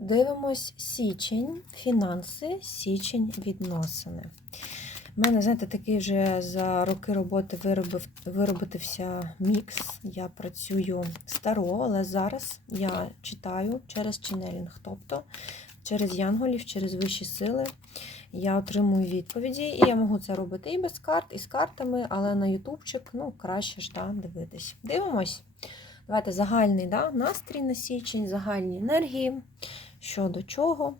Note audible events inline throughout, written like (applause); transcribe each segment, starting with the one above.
Дивимось січень, фінанси, січень, відносини. У мене, знаєте, такий вже за роки роботи виробив, виробитився мікс. Я працюю старо, але зараз я читаю через ченелінг, тобто через янголів, через вищі сили. Я отримую відповіді, і я можу це робити і без карт, і з картами, але на ютубчик ну, краще ж да, дивитись. Дивимось. Давайте загальний да, настрій на січень, загальні енергії, що до чого,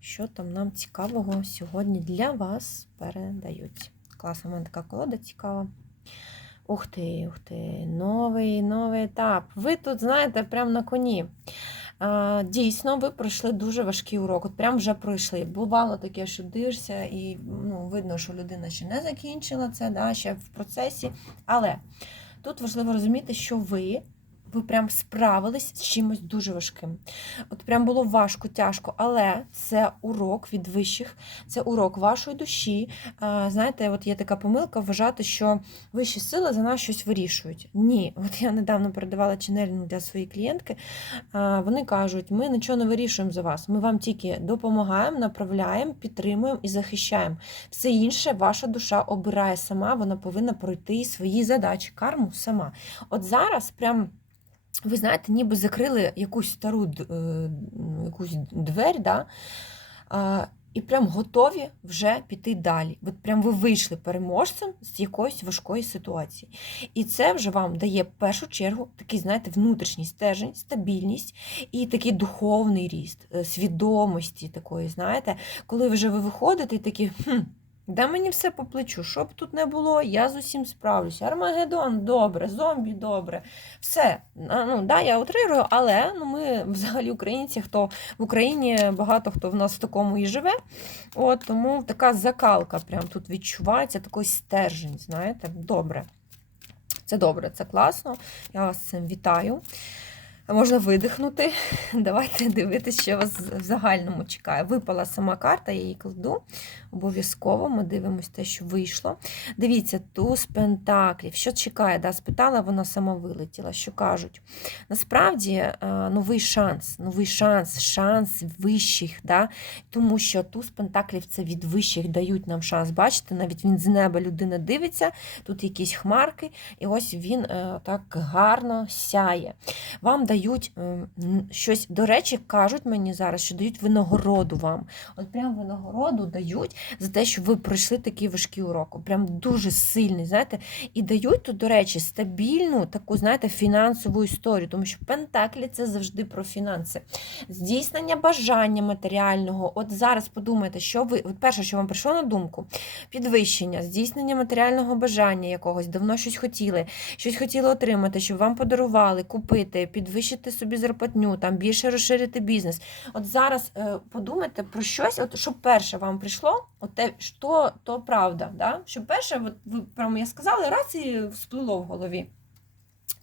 що там нам цікавого сьогодні для вас передають. Класна, у мене така колода цікава. Ух ти, ух ти, новий новий етап. Ви тут, знаєте, прямо на коні. Дійсно, ви пройшли дуже важкий урок. От прям вже пройшли. Бувало таке, що дивишся, і ну, видно, що людина ще не закінчила це, да, ще в процесі. Але тут важливо розуміти, що ви. Ви прям справились з чимось дуже важким. От прям було важко, тяжко, але це урок від вищих, це урок вашої душі. Знаєте, от є така помилка вважати, що вищі сили за нас щось вирішують. Ні, от я недавно передавала ченельну для своєї клієнтки. Вони кажуть, ми нічого не вирішуємо за вас. Ми вам тільки допомагаємо, направляємо, підтримуємо і захищаємо. Все інше ваша душа обирає сама, вона повинна пройти свої задачі, карму сама. От зараз прям. Ви знаєте, ніби закрили якусь стару е, якусь двері, да? і прям готові вже піти далі. От прям ви вийшли переможцем з якоїсь важкої ситуації. І це вже вам дає в першу чергу такий, знаєте, внутрішній стержень, стабільність і такий духовний ріст, е, свідомості такої, знаєте, коли вже ви виходите і такі. хм, Да мені все по плечу, що б тут не було, я з усім справлюся. Армагеддон, добре, зомбі, добре. Все. Ну, да, я утрирую, але ну, ми взагалі українці, хто в Україні багато хто в нас в такому і живе. От, тому така закалка прям тут відчувається, такий стержень, знаєте, добре. Це добре, це класно. Я вас цим вітаю. Можна видихнути. (laughs) Давайте дивитися, що вас в загальному чекає. Випала сама карта, я її кладу. Обов'язково ми дивимося те, що вийшло. Дивіться, туз пентаклів. Що чекає? Да? Спитала, вона сама вилетіла. Що кажуть? Насправді е, новий шанс, новий шанс, шанс вищих. Да? Тому що туз пентаклів це від вищих дають нам шанс. Бачите, навіть він з неба людина дивиться, тут якісь хмарки, і ось він е, так гарно сяє. Вам дають е, щось, до речі, кажуть мені зараз, що дають винагороду вам. От прям винагороду дають за те, що ви пройшли такий важкий урок. Прям дуже сильний, знаєте, і дають тут, до речі, стабільну таку, знаєте, фінансову історію, тому що Пентаклі це завжди про фінанси. Здійснення бажання матеріального. От зараз подумайте, що ви, от перше, що вам прийшло на думку, підвищення, здійснення матеріального бажання якогось, давно щось хотіли, щось хотіли отримати, щоб вам подарували, купити, підвищити собі зарплатню, там більше розширити бізнес. От зараз е, подумайте про щось, от що перше вам прийшло, от те, що то правда. Да? Що перше, от ви прямо я сказала, раз і всплило в голові.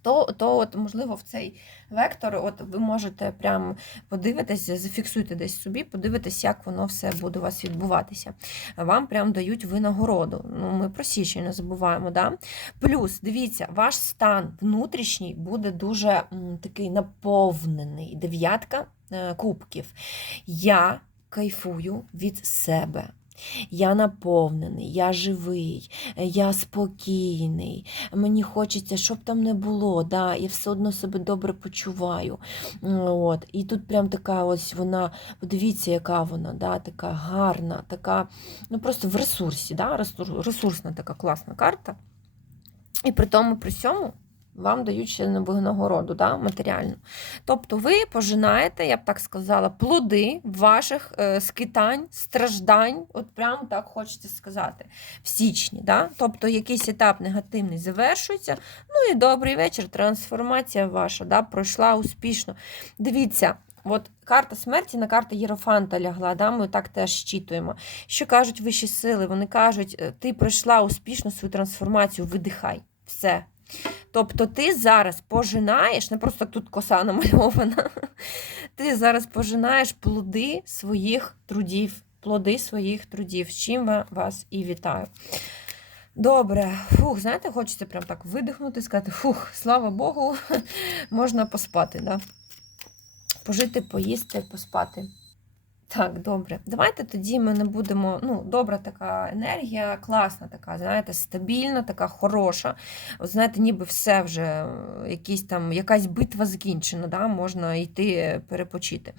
То, то от, можливо, в цей вектор от ви можете прям подивитись, зафіксуйте десь собі, подивитись, як воно все буде у вас відбуватися. Вам прям дають винагороду. Ну, Ми про січень не забуваємо. Да? Плюс, дивіться, ваш стан внутрішній буде дуже м, такий наповнений. Дев'ятка е, кубків. Я кайфую від себе. Я наповнений, я живий, я спокійний. Мені хочеться, щоб там не було. Да, Я все одно себе добре почуваю. От. І тут прям така ось вона, подивіться, яка вона, да, така гарна, така, ну просто в ресурсі, да, ресурсна така класна карта. І при тому, при цьому вам дають ще на винагороду да, матеріальну. Тобто ви пожинаєте, я б так сказала, плоди ваших е, скитань, страждань, от прямо так хочеться сказати, в січні. Да? Тобто якийсь етап негативний завершується. Ну і добрий вечір, трансформація ваша да, пройшла успішно. Дивіться. От карта смерті на карта Єрофанта лягла, да? ми так теж щитуємо. Що кажуть вищі сили? Вони кажуть, е, ти пройшла успішно свою трансформацію, видихай. Все. Тобто ти зараз пожинаєш, не просто тут коса намальована, (laughs) ти зараз пожинаєш плоди своїх трудів, плоди своїх трудів, з чим я вас і вітаю. Добре, фух, знаєте, хочеться прям так видихнути, сказати, фух, слава Богу, (laughs) можна поспати. Да? пожити, поїсти, поспати. Так, добре. Давайте тоді ми не будемо. Ну, добра така енергія, класна така, знаєте, стабільна, така хороша. От знаєте, ніби все вже якісь там, якась битва закінчена, да? можна йти перепочити.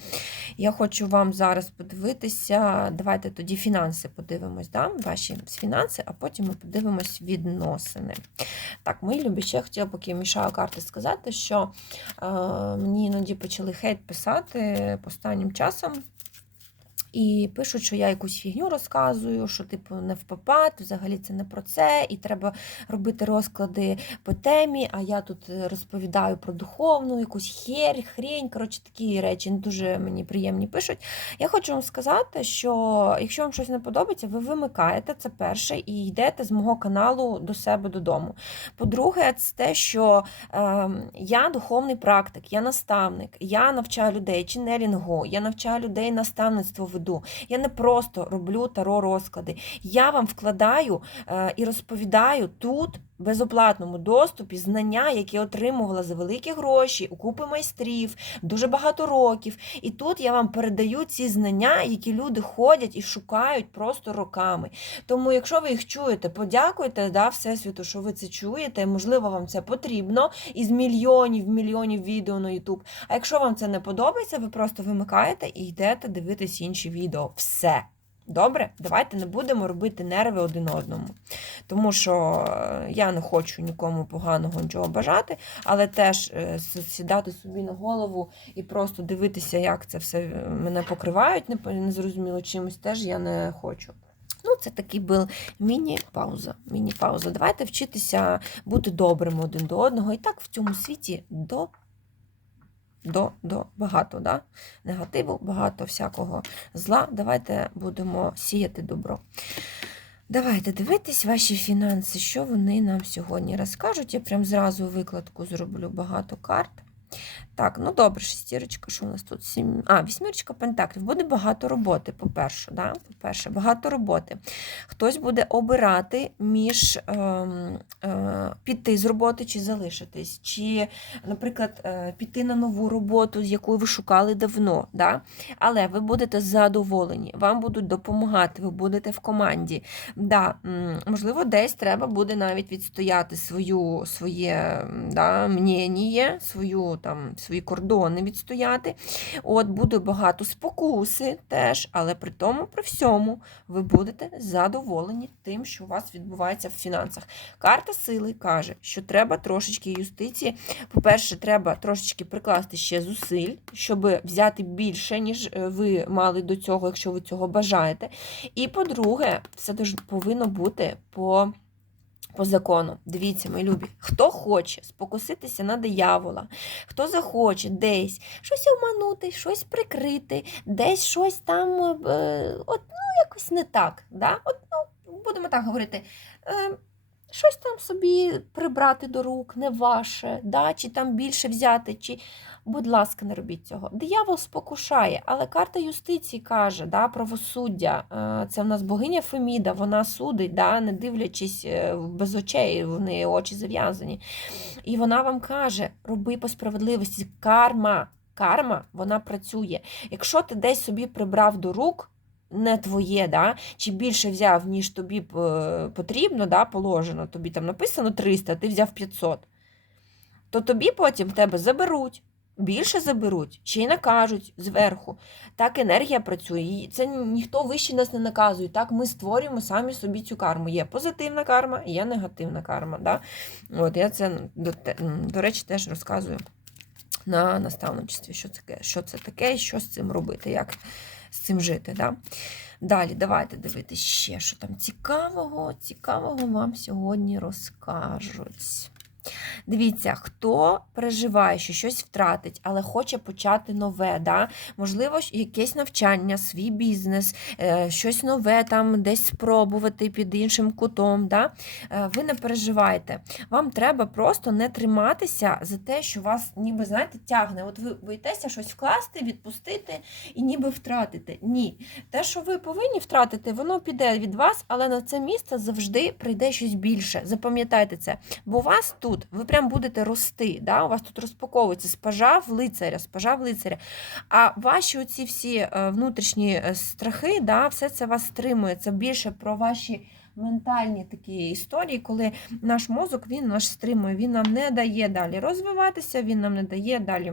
Я хочу вам зараз подивитися. Давайте тоді фінанси подивимось, да? ваші фінанси, а потім ми подивимось відносини. Так, мої любі, ще хотіла, поки мішаю карти, сказати, що е, мені іноді почали хейт писати останнім часом. І пишуть, що я якусь фігню розказую, що типу не впопад, взагалі це не про це, і треба робити розклади по темі. А я тут е, розповідаю про духовну, якусь хер, хрень. Коротше, такі речі дуже мені приємні пишуть. Я хочу вам сказати, що якщо вам щось не подобається, ви вимикаєте це перше і йдете з мого каналу до себе додому. По-друге, це те, що е, я духовний практик, я наставник, я навчаю людей ченелінгу, я навчаю людей наставництво веду. Я не просто роблю таро розклади. Я вам вкладаю е, і розповідаю тут. в Безоплатному доступі знання, які отримувала за великі гроші, у купи майстрів, дуже багато років. І тут я вам передаю ці знання, які люди ходять і шукають просто роками. Тому, якщо ви їх чуєте, подякуйте да, Всесвіту, що ви це чуєте. Можливо, вам це потрібно із мільйонів, мільйонів відео на YouTube. А якщо вам це не подобається, ви просто вимикаєте і йдете дивитись інші відео. Все. Добре, давайте не будемо робити нерви один одному. Тому що е, я не хочу нікому поганого нічого бажати, але теж е, сідати собі на голову і просто дивитися, як це все е, мене покривають, незрозуміло чимось, теж я не хочу. Ну, це такий був міні-пауза. Міні-пауза. Давайте вчитися бути добрими один до одного. І так в цьому світі до до до багато да? негативу, багато всякого зла. Давайте будемо сіяти добро. Давайте дивитись ваші фінанси, що вони нам сьогодні розкажуть. Я прям зразу викладку зроблю багато карт. Так, ну добре, шестірочка, що у нас тут? Сім... А, вісьмірочка пентаклів. Буде багато роботи, по-перше, да? по-перше, багато роботи. Хтось буде обирати між е, е, піти з роботи чи залишитись, чи, наприклад, е, піти на нову роботу, з якою ви шукали давно. Да? Але ви будете задоволені, вам будуть допомагати, ви будете в команді. Да, Можливо, десь треба буде навіть відстояти свою, своє да, мнення, свою там свої кордони відстояти. От Буде багато спокуси теж, але при тому, при всьому, ви будете задоволені тим, що у вас відбувається в фінансах. Карта сили каже, що треба трошечки юстиції. По-перше, треба трошечки прикласти ще зусиль, щоб взяти більше, ніж е, ви мали до цього, якщо ви цього бажаєте. І по-друге, все повинно бути по по закону. Дивіться, мої любі, хто хоче спокуситися на диявола, хто захоче десь щось обманути, щось прикрити, десь щось там е, от, ну, якось не так. Да? От, ну, Будемо так говорити. Щось там собі прибрати до рук, не ваше, да? чи там більше взяти, чи, будь ласка, не робіть цього. Диявол спокушає, але карта юстиції каже, да, правосуддя, е, це в нас богиня Феміда, вона судить, да, не дивлячись е, без очей, в неї очі зав'язані. І вона вам каже: роби по справедливості, карма. Карма вона працює. Якщо ти десь собі прибрав до рук, не твоє, да? чи більше взяв, ніж тобі е, потрібно, да, положено, тобі там написано 300, а ти взяв 500, то тобі потім в тебе заберуть, більше заберуть, чи й накажуть зверху. Так енергія працює. Це ніхто вище нас не наказує. Так ми створюємо самі собі цю карму. Є позитивна карма є негативна карма. Да? От Я це, до, до речі, теж розказую на наставничестві, що це, що це таке що з цим робити. як з цим жити. Да? Далі, давайте дивитися ще, що там цікавого, цікавого вам сьогодні розкажуть. Дивіться, хто переживає, що щось втратить, але хоче почати нове. Да? Можливо, якесь навчання, свій бізнес, е, щось нове, там десь спробувати під іншим кутом. Да? Е, ви не переживайте. Вам треба просто не триматися за те, що вас ніби, знаєте, тягне. От ви боїтеся щось вкласти, відпустити і ніби втратити. Ні. Те, що ви повинні втратити, воно піде від вас, але на це місце завжди прийде щось більше. Запам'ятайте це. Бо у вас тут тут. Ви прям будете рости. Да? У вас тут розпаковується спажа лицаря, спажа лицаря. А ваші оці всі е, внутрішні е, страхи, да, все це вас стримує. Це більше про ваші. Ментальні такі історії, коли наш мозок він нас стримує, він нам не дає далі розвиватися, він нам не дає далі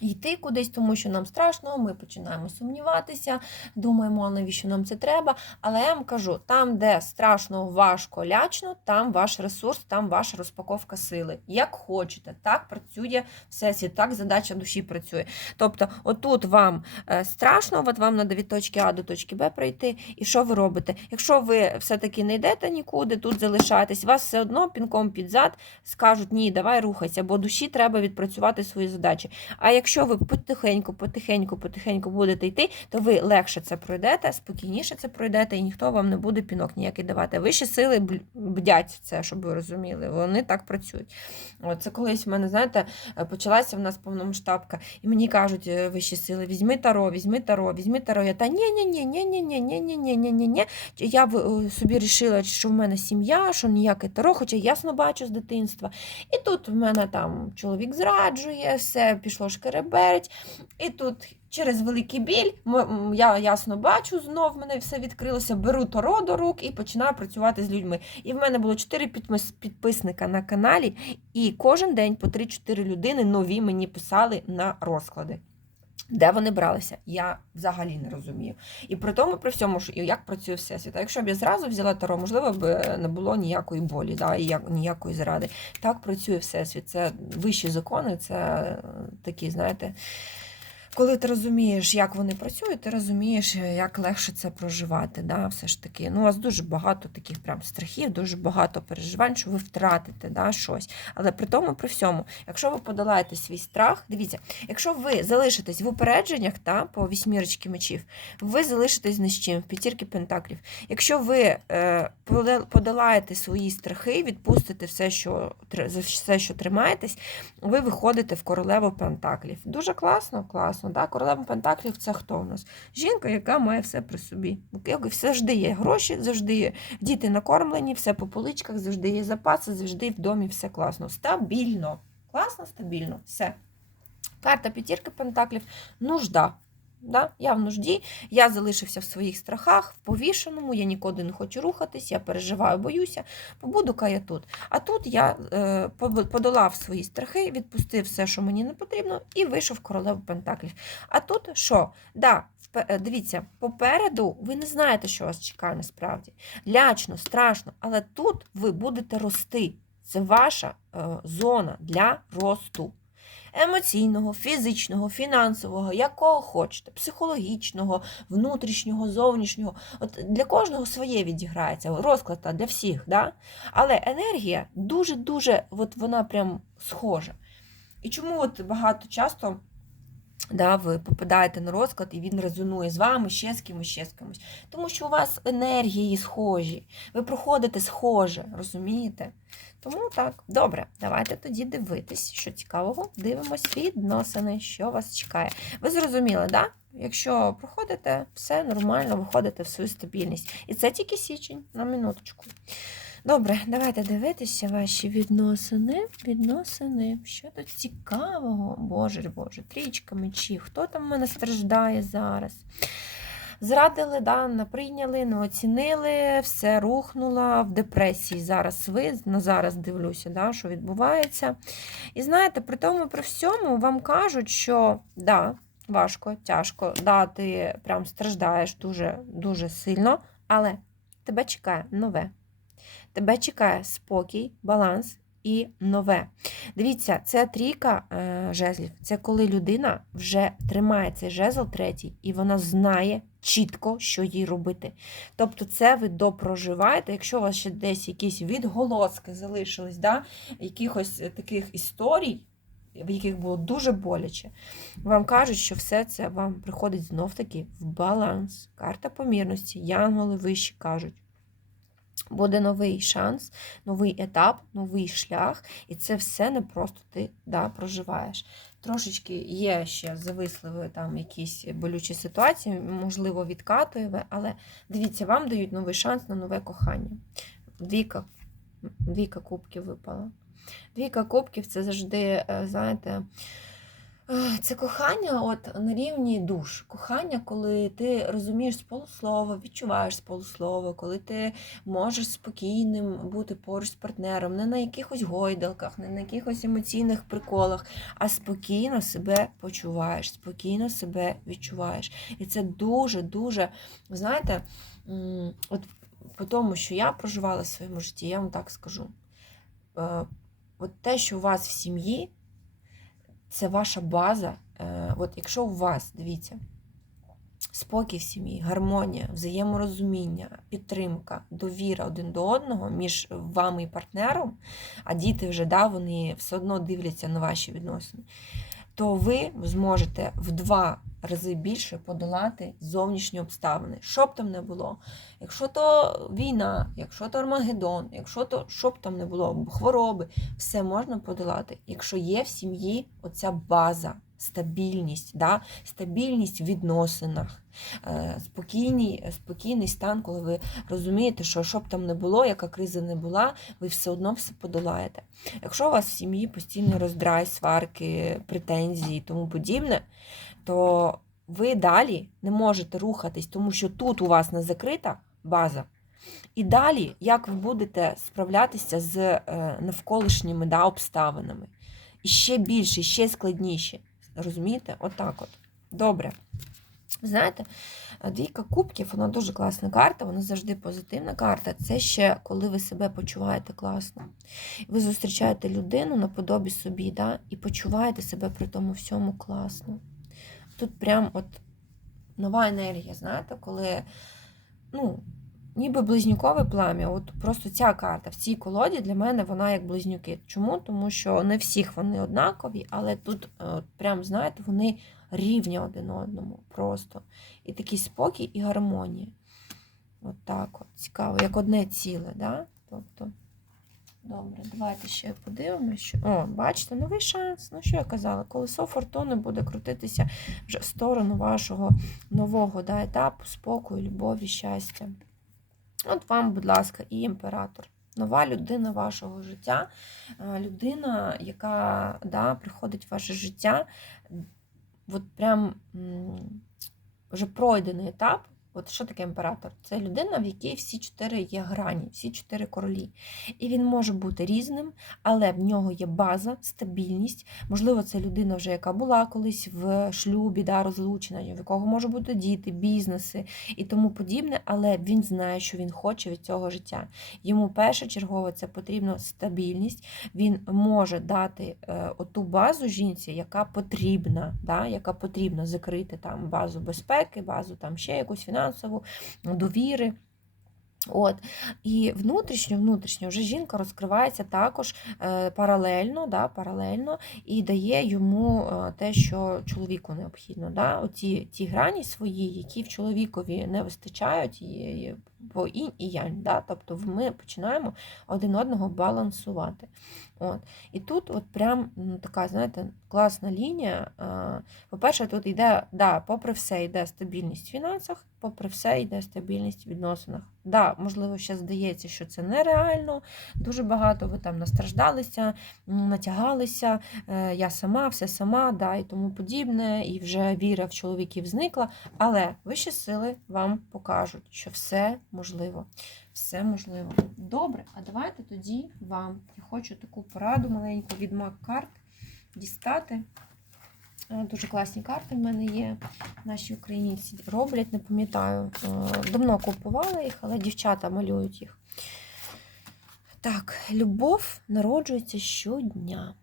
йти кудись, тому що нам страшно, ми починаємо сумніватися, думаємо, а навіщо нам це треба. Але я вам кажу, там, де страшно, важко, лячно, там ваш ресурс, там ваша розпаковка сили. Як хочете, так працює всесвіт, так задача душі працює. Тобто, отут вам е, страшно, от вам треба від точки А до точки Б пройти. І що ви робите? Якщо ви все-таки не йдете нікуди, тут залишаєтесь, вас все одно пінком під зад скажуть, ні, давай рухайся, бо душі треба відпрацювати свої задачі. А якщо ви потихеньку, потихеньку, потихеньку будете йти, то ви легше це пройдете, спокійніше це пройдете, і ніхто вам не буде пінок ніякий давати. Вищі сили бдять це, щоб ви розуміли. Вони так працюють. От це колись в мене, знаєте, е, почалася в нас повномасштабка, і мені кажуть е, вищі сили: візьми таро, візьми таро, візьми таро. Я та ні, ні, ні, ні, ні, ні, ні, ні, ні, ні, ні, ні. Я е, собі рішила, що в мене сім'я, що ніяке таро, хоча ясно бачу з дитинства. І тут в мене там чоловік зраджує, все пішло шкереберть. І тут через великий біль я ясно бачу, знов мене все відкрилося, беру торо до рук і починаю працювати з людьми. І в мене було 4 підписника на каналі, і кожен день по 3-4 людини нові мені писали на розклади. Де вони бралися, я взагалі не розумію. І при тому, при всьому, що як працює всесвіт. А якщо б я зразу взяла таро, можливо, б е, не було ніякої болі, да, ніякої зради. Так працює всесвіт. Це вищі закони, це е, такі, знаєте. Коли ти розумієш, як вони працюють, ти розумієш, е, як легше це проживати. Да? Все ж таки. Ну, у вас дуже багато таких прям страхів, дуже багато переживань, що ви втратите да, щось. Але при тому, при всьому, якщо ви подолаєте свій страх, дивіться, якщо ви залишитесь в упередженнях та, по вісьмірочки мечів, ви залишитесь з чим, в п'ятірки пентаклів. Якщо ви е, подолаєте свої страхи, відпустите все, що, все, що тримаєтесь, ви виходите в королеву пентаклів. Дуже класно, класно. Да? Королева пентаклів це хто у нас? Жінка, яка має все при собі. Завжди є гроші, завжди є діти накормлені, все по поличках, завжди є запаси, завжди в домі все класно. Стабільно. Класно, стабільно. Все. Карта п'ятірки пентаклів нужда. Да? Я в нужді, я залишився в своїх страхах, в повішеному, я нікуди не хочу рухатись, я переживаю, боюся, побуду-ка я тут. А тут я е, подолав свої страхи, відпустив все, що мені не потрібно, і вийшов королеву Пентаклів. А тут що? Да, е, дивіться, попереду ви не знаєте, що вас чекає насправді. Лячно, страшно, але тут ви будете рости. Це ваша е, зона для росту. Емоційного, фізичного, фінансового, якого хочете, психологічного, внутрішнього, зовнішнього. От для кожного своє відіграється розклад для всіх. Да? Але енергія дуже-дуже, от вона прям схожа. І чому от багато часто да, ви попадаєте на розклад, і він резонує з вами, ще з кимось, ще з кимось. Тому що у вас енергії схожі, ви проходите схоже, розумієте? Тому так, добре, давайте тоді дивитись, що цікавого. Дивимось відносини, що вас чекає. Ви зрозуміли, да? Якщо проходите, все нормально, виходите в свою стабільність. І це тільки січень, на минуточку. Добре, давайте дивитися ваші відносини. Відносини. Що тут цікавого? Боже Боже, трічка мечів. Хто там в мене страждає зараз? Зрадили, да, наприйняли, не оцінили, все рухнуло в депресії. Зараз ви на зараз дивлюся, да, що відбувається. І знаєте, при тому, при всьому вам кажуть, що да, важко, тяжко, да, ти прям страждаєш дуже, дуже сильно, але тебе чекає нове. Тебе чекає спокій, баланс і нове. Дивіться, це трійка е, жезлів. Це коли людина вже тримає цей жезл третій, і вона знає чітко, що їй робити. Тобто, це ви допроживаєте, якщо у вас ще десь якісь відголоски залишились, да, якихось таких історій. В яких було дуже боляче, вам кажуть, що все це вам приходить знов-таки в баланс. Карта помірності, янголи вищі кажуть. Буде новий шанс, новий етап, новий шлях, і це все не просто ти да, проживаєш. Трошечки є ще зависливі там якісь болючі ситуації, можливо, відкатує, але дивіться, вам дають новий шанс на нове кохання. Двійка, двійка кубків випала. Двійка кубків це завжди, е, знаєте, це кохання от на рівні душ. Кохання, коли ти розумієш з полуслова, відчуваєш з полуслова, коли ти можеш спокійним бути поруч з партнером, не на якихось гойдалках, не на якихось емоційних приколах, а спокійно себе почуваєш, спокійно себе відчуваєш. І це дуже-дуже, знаєте, от по тому, що я проживала в своєму житті, я вам так скажу. Е, От те, що у вас в сім'ї, це ваша база. Е, От якщо у вас, дивіться, спокій в сім'ї, гармонія, взаєморозуміння, підтримка, довіра один до одного між вами і партнером, а діти вже да, вони все одно дивляться на ваші відносини, то ви зможете в два рази більше подолати зовнішні обставини. Що б там не було. Якщо то війна, якщо то Армагеддон, якщо то що б там не було, хвороби, все можна подолати, якщо є в сім'ї оця база, стабільність, да? стабільність в відносинах, е, спокійний, спокійний стан, коли ви розумієте, що що б там не було, яка криза не була, ви все одно все подолаєте. Якщо у вас в сім'ї постійно роздрай, сварки, претензії і тому подібне, то ви далі не можете рухатись, тому що тут у вас не закрита база. І далі, як ви будете справлятися з е, навколишніми да, обставинами. І ще більше, ще складніше. Розумієте? Отак от. Добре. Знаєте, двійка кубків, вона дуже класна карта, вона завжди позитивна карта. Це ще коли ви себе почуваєте класно. Ви зустрічаєте людину наподобі собі, да, і почуваєте себе при тому всьому класно. Тут прям от нова енергія, знаєте, коли, ну, ніби близнюкове плам'я. От просто ця карта в цій колоді для мене вона як близнюки. Чому? Тому що не всіх вони однакові, але тут, е, от, прям, знаєте, вони рівні один одному. Просто. І такий спокій і гармонія. От так от. Цікаво, як одне ціле, да? Тобто. Добре, давайте ще подивимося. Що... О, бачите, новий шанс. Ну, що я казала, колесо фортуни буде крутитися вже в сторону вашого нового да, етапу, спокою, любові, щастя. От вам, будь ласка, і імператор. Нова людина вашого життя, людина, яка да, приходить в ваше життя, от прям вже пройдений етап. От що таке імператор? Це людина, в якій всі чотири є грані, всі чотири королі. І він може бути різним, але в нього є база, стабільність. Можливо, це людина, вже яка була колись в шлюбі, да, розлучена, в якого може бути діти, бізнеси і тому подібне, але він знає, що він хоче від цього життя. Йому першочергово це потрібна стабільність. Він може дати е, оту базу жінці, яка потрібна, да, яка потрібна закрити там базу безпеки, базу там ще якусь фінансову фінансову, довіри. От. І внутрішньо, внутрішньо вже жінка розкривається також е, паралельно да, паралельно і дає йому е, те, що чоловіку необхідно. Да? Оці ті грані свої, які в чоловікові не вистачають, і, по інь і янь. Да? Тобто ми починаємо один одного балансувати. От. І тут от прям така, знаєте, класна лінія. По-перше, тут йде, да, попри все, йде стабільність в фінансах, попри все, йде стабільність в відносинах. Да, Можливо, ще здається, що це нереально. Дуже багато ви там настраждалися, натягалися, е, я сама, все сама, да, і тому подібне, і вже віра в чоловіків зникла. Але вищі сили вам покажуть, що все можливо. Все можливо. Добре, а давайте тоді вам. Я хочу таку пораду маленьку від мак карт дістати. Е, Дуже класні карти в мене є. Наші українці роблять, не пам'ятаю. е, Давно купувала їх, але дівчата малюють їх. Так, любов народжується щодня.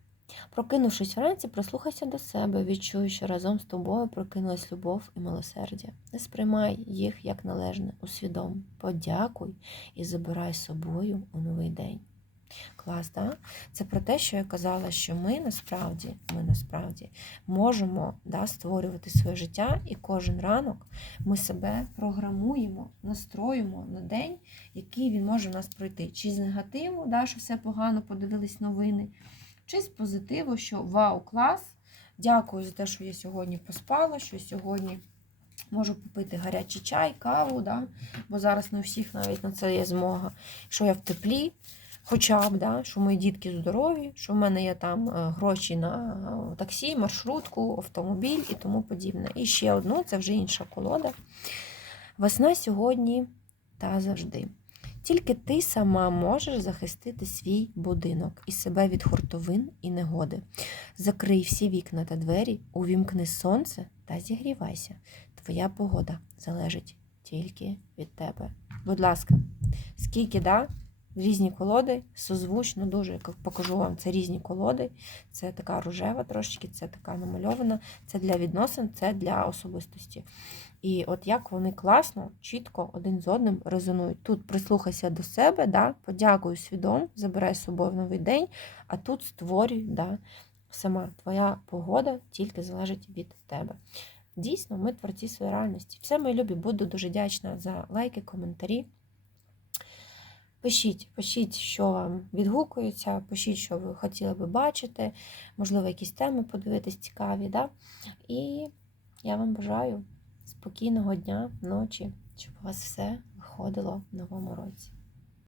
Прокинувшись вранці, прислухайся до себе, відчуй, що разом з тобою прокинулась любов і милосердя. Не сприймай їх як належне, усвідом. Подякуй і забирай з собою у новий день. Клас, так? Це про те, що я казала, що ми насправді ми насправді можемо да, створювати своє життя, і кожен ранок ми себе програмуємо, настроюємо на день, який він може в нас пройти. Чи з негативу, да, що все погано, подивились новини, чи з позитиву, що вау, клас! Дякую за те, що я сьогодні поспала, що сьогодні можу попити гарячий чай, каву, да? бо зараз не у всіх навіть на це є змога. Що я в теплі, Хоча б, да, що мої дітки здорові, що в мене є там е, гроші на е, таксі, маршрутку, автомобіль і тому подібне. І ще одну, це вже інша колода. Весна сьогодні та завжди. Тільки ти сама можеш захистити свій будинок і себе від хуртовин і негоди. Закрий всі вікна та двері, увімкни сонце та зігрівайся. Твоя погода залежить тільки від тебе. Будь ласка, скільки да, різні колоди, созвучно дуже як покажу вам. Це різні колоди. Це така рожева трошечки, це така намальована. Це для відносин, це для особистості. І от як вони класно, чітко один з одним резонують. Тут прислухайся до себе, да, подякуй свідомо, забирай з собою в новий день, а тут створюй да, сама твоя погода тільки залежить від тебе. Дійсно, ми творці своєї реальності. Все, мої любі, буду дуже вдячна за лайки, коментарі. Пишіть, пишіть, що вам відгукується, пишіть, що ви хотіли би бачити, можливо, якісь теми подивитись цікаві. Да? І я вам бажаю спокійного дня, ночі, щоб у вас все виходило в новому році.